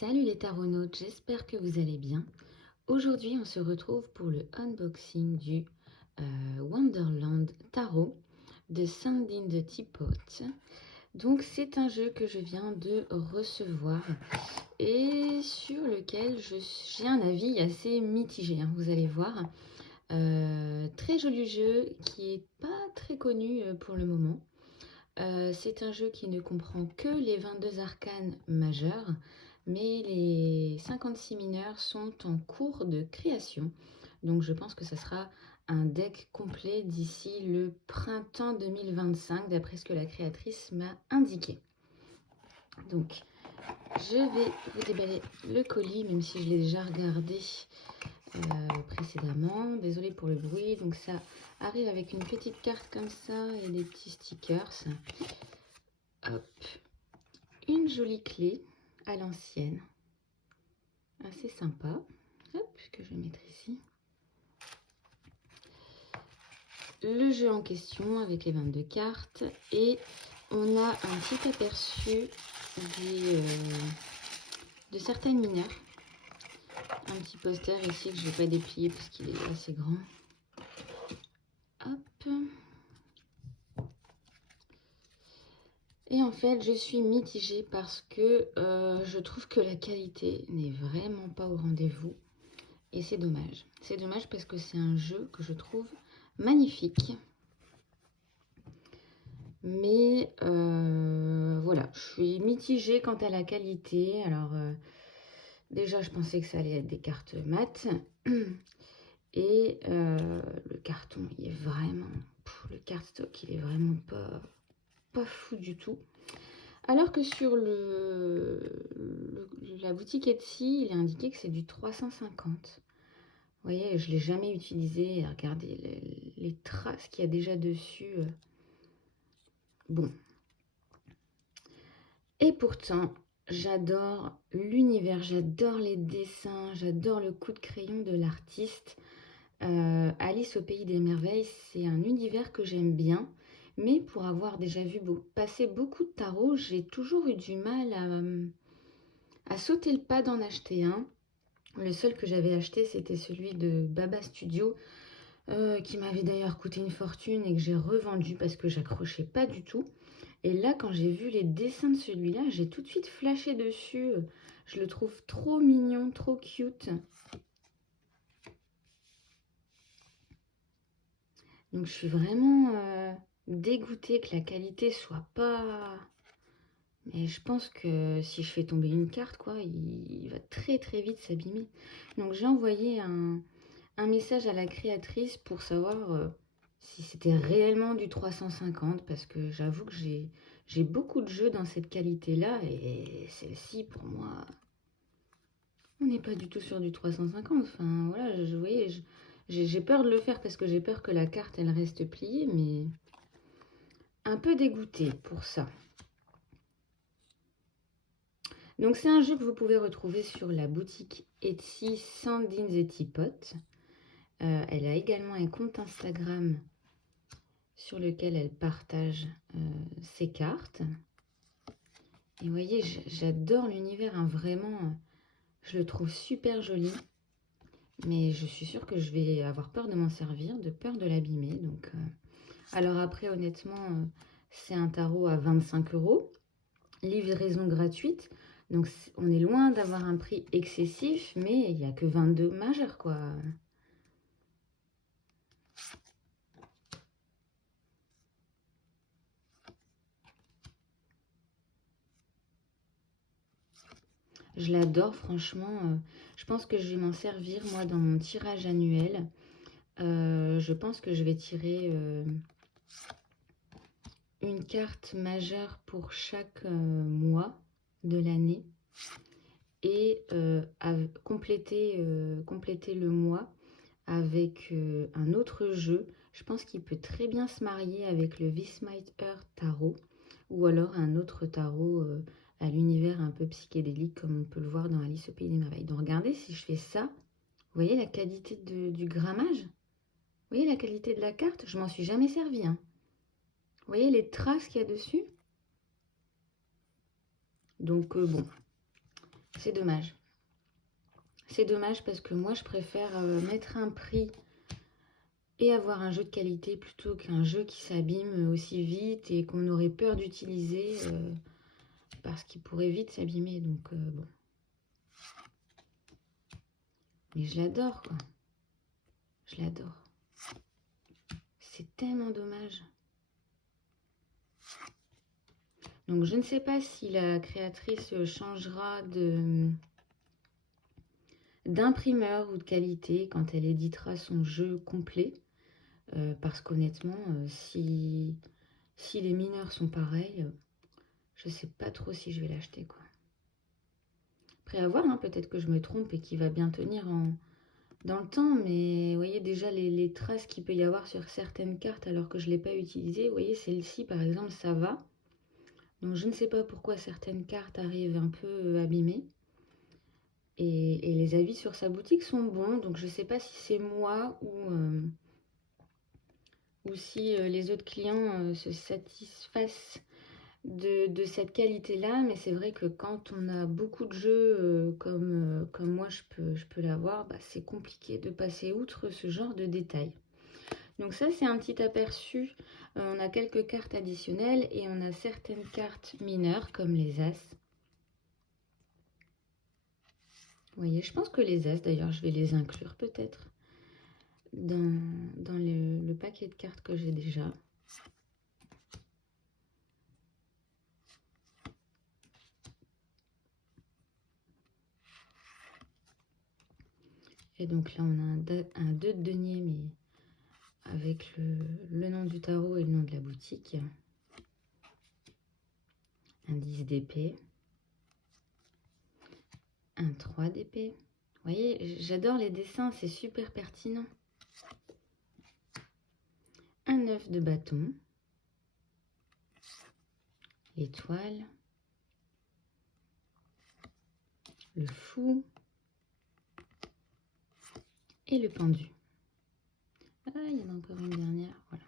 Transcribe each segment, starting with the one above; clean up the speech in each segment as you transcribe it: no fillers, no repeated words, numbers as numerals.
Salut les taronautes, j'espère que vous allez bien. Aujourd'hui, on se retrouve pour le unboxing du Wonderland Tarot de Sandine the Teapot. Donc, c'est un jeu que je viens de recevoir et sur lequel j'ai un avis assez mitigé, hein, vous allez voir. Très joli jeu qui est pas très connu pour le moment. C'est un jeu qui ne comprend que les 22 arcanes majeurs, mais les 56 mineurs sont en cours de création. Donc je pense que ça sera un deck complet d'ici le printemps 2025, d'après ce que la créatrice m'a indiqué. Donc je vais vous déballer le colis, même si je l'ai déjà regardé précédemment. Désolée pour le bruit. Donc ça arrive avec une petite carte comme ça et des petits stickers. Hop, une jolie clé à l'ancienne, assez sympa. Hop, que je vais mettre ici. Le jeu en question avec les 22 cartes et on a un petit aperçu de certaines mineurs. Un petit poster ici que je ne vais pas déplier parce qu'il est assez grand. Hop. Et en fait, je suis mitigée parce que je trouve que la qualité n'est vraiment pas au rendez-vous. Et c'est dommage. C'est dommage parce que c'est un jeu que je trouve magnifique. Mais voilà, je suis mitigée quant à la qualité. Alors, déjà, je pensais que ça allait être des cartes mat. Et le carton, il est vraiment... le cardstock, il est vraiment pas fou du tout. Alors que sur la boutique Etsy, il est indiqué que c'est du 350. Vous voyez, je ne l'ai jamais utilisé. Regardez les traces qu'il y a déjà dessus. Bon. Et pourtant, j'adore l'univers, j'adore les dessins, j'adore le coup de crayon de l'artiste. Alice au pays des merveilles, c'est un univers que j'aime bien. Mais pour avoir déjà vu passer beaucoup de tarots, j'ai toujours eu du mal à sauter le pas d'en acheter un. Le seul que j'avais acheté, c'était celui de Baba Studio, qui m'avait d'ailleurs coûté une fortune et que j'ai revendu parce que j'accrochais pas du tout. Et là, quand j'ai vu les dessins de celui-là, j'ai tout de suite flashé dessus. Je le trouve trop mignon, trop cute. Donc je suis vraiment dégoûtée que la qualité soit pas... Mais je pense que si je fais tomber une carte, quoi, il va très très vite s'abîmer. Donc j'ai envoyé un message à la créatrice pour savoir si c'était réellement du 350, parce que j'avoue que j'ai beaucoup de jeux dans cette qualité-là, et celle-ci, pour moi, on n'est pas du tout sur du 350. Enfin, voilà, vous voyez, j'ai peur de le faire parce que j'ai peur que la carte, elle reste pliée, mais un peu dégoûtée pour ça. Donc, c'est un jeu que vous pouvez retrouver sur la boutique Etsy Sandine the Teapot. Elle a également un compte Instagram sur lequel elle partage ses cartes. Et vous voyez, j'adore l'univers, hein, vraiment, je le trouve super joli. Mais je suis sûre que je vais avoir peur de m'en servir, de peur de l'abîmer. Donc, alors après, honnêtement, c'est un tarot à 25 €, livraison gratuite. Donc, on est loin d'avoir un prix excessif, mais il n'y a que 22 majeurs, quoi. Je l'adore, franchement. Je pense que je vais m'en servir, moi, dans mon tirage annuel. Je pense que je vais tirer une carte majeure pour chaque mois de l'année. Et compléter le mois avec un autre jeu. Je pense qu'il peut très bien se marier avec le Vismiter Tarot ou alors un autre tarot à l'univers un peu psychédélique comme on peut le voir dans Alice au pays des merveilles. Donc regardez, si je fais ça, vous voyez la qualité du grammage? Vous voyez la qualité de la carte? Je m'en suis jamais servi, hein. Vous voyez les traces qu'il y a dessus? Donc bon, C'est dommage. C'est dommage parce que moi, je préfère mettre un prix et avoir un jeu de qualité plutôt qu'un jeu qui s'abîme aussi vite et qu'on aurait peur d'utiliser parce qu'il pourrait vite s'abîmer. Donc, bon. Mais je l'adore, quoi. Je l'adore. C'est tellement dommage. Donc, je ne sais pas si la créatrice changera d'imprimeur ou de qualité quand elle éditera son jeu complet. Parce qu'honnêtement, si les mineurs sont pareils, je ne sais pas trop si je vais l'acheter, quoi. Après à voir, hein, peut-être que je me trompe et qu'il va bien tenir dans le temps, mais vous voyez déjà les traces qu'il peut y avoir sur certaines cartes alors que je ne l'ai pas utilisé. Vous voyez, celle-ci par exemple, ça va. Donc je ne sais pas pourquoi certaines cartes arrivent un peu abîmées. Et les avis sur sa boutique sont bons, donc je ne sais pas si c'est moi ou si les autres clients se satisfassent de cette qualité-là, mais c'est vrai que quand on a beaucoup de jeux comme moi je peux l'avoir, bah, c'est compliqué de passer outre ce genre de détails. Donc ça, c'est un petit aperçu. On a quelques cartes additionnelles et on a certaines cartes mineures comme les As. Vous voyez, je pense que les As, d'ailleurs, je vais les inclure peut-être dans le paquet de cartes que j'ai déjà. Et donc là, on a un 2 de denier, mais avec le nom du tarot et le nom de la boutique. Un 10 d'épée. Un 3 d'épée. Vous voyez, j'adore les dessins, c'est super pertinent. Un 9 de bâton. L'étoile. Le fou. Et le pendu. Ah, il y en a encore une dernière. Voilà.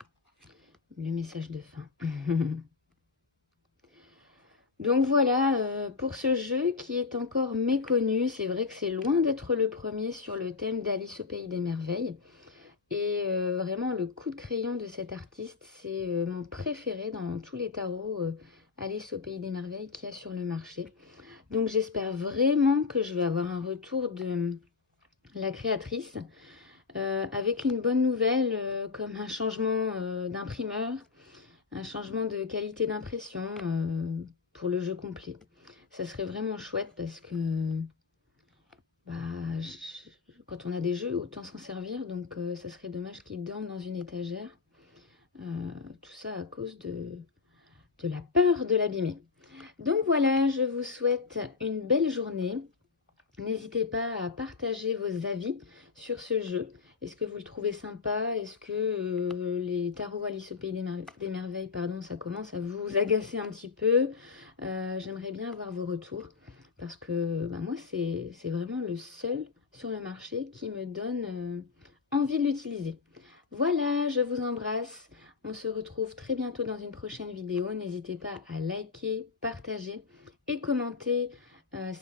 Le message de fin. Donc voilà pour ce jeu qui est encore méconnu. C'est vrai que c'est loin d'être le premier sur le thème d'Alice au Pays des Merveilles. Et vraiment, le coup de crayon de cet artiste, c'est mon préféré dans tous les tarots Alice au Pays des Merveilles qu'il y a sur le marché. Donc j'espère vraiment que je vais avoir un retour de la créatrice avec une bonne nouvelle comme un changement d'imprimeur, un changement de qualité d'impression pour le jeu complet. Ça serait vraiment chouette parce que bah, quand on a des jeux, autant s'en servir. Donc ça serait dommage qu'ils dorment dans une étagère. Tout ça à cause de la peur de l'abîmer. Donc voilà, je vous souhaite une belle journée. N'hésitez pas à partager vos avis sur ce jeu. Est-ce que vous le trouvez sympa? Est-ce que les tarots Alice au Pays des Merveilles, pardon, ça commence à vous agacer un petit peu? J'aimerais bien avoir vos retours parce que bah, moi, c'est vraiment le seul sur le marché qui me donne envie de l'utiliser. Voilà, je vous embrasse. On se retrouve très bientôt dans une prochaine vidéo. N'hésitez pas à liker, partager et commenter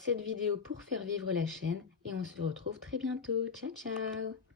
cette vidéo pour faire vivre la chaîne. Et on se retrouve très bientôt. Ciao, ciao!